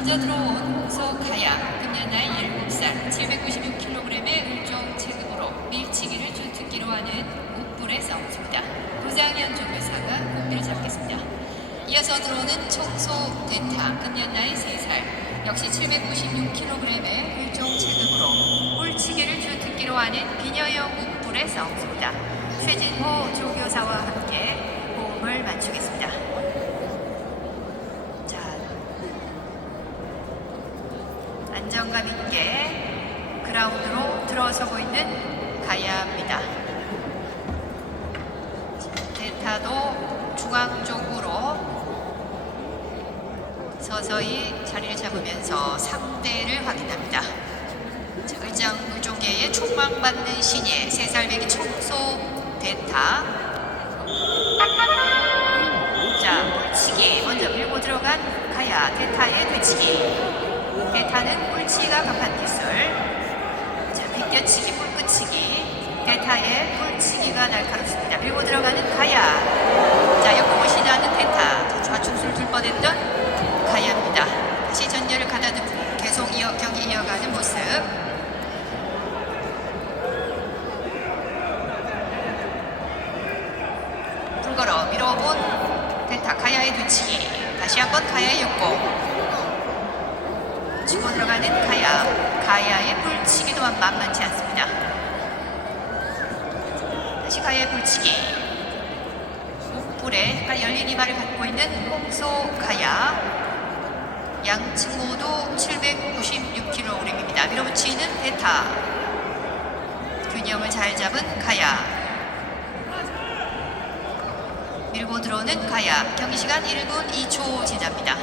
먼저 들어온 소가야 금년 나이 7살 796kg의 을종 체급으로 밀치기를 주특기로 하는 목불에 싸움입니다. 부장현 조교사가 공비를 잡겠습니다. 이어서 들어오는 청소 대타 금년 나이 3살 역시 796kg의 을종 체급으로 홀치기를 주특기로 하는 비녀형 목불에 싸움입니다. 최진호 조교사와 함께 호흡을 맞추겠습니다. 자, 안정감 있게 그라운드로 들어서고 있는 가야입니다. 대타도 중앙 쪽으로 서서히 자리를 잡으면서 상대를 확인합니다. 자, 을장 물종계의 촉망받는 신예 3살 배기 청소 대타 자, 물치기 먼저 밀고 들어간 가야 대타의 되치기 대타는 뿔치기가 강한 기술. 자, 비껴치기, 뿔끝치기. 대타의 뿔치기가 날카롭습니다. 밀고 들어가는 가야. 자, 역공을 시도하는 대타. 자, 좌충수를 둘 뻔했던 가야입니다. 다시 전열을 가다듬고 계속 이어, 경기 이어가는 모습. 불걸어 밀어본 대타 가야의 뒤치기. 다시 한번 가야의 역공. 치고 들어가는 가야. 가야의 불치기 또한 만만치 않습니다. 다시 가야의 불치기. 목불에 열린 이마를 갖고 있는 홍소 가야. 양측 모두 796kg입니다. 밀어붙이는 대타. 균형을 잘 잡은 가야. 밀고 들어오는 가야. 경기 시간 1분 2초 지납니다.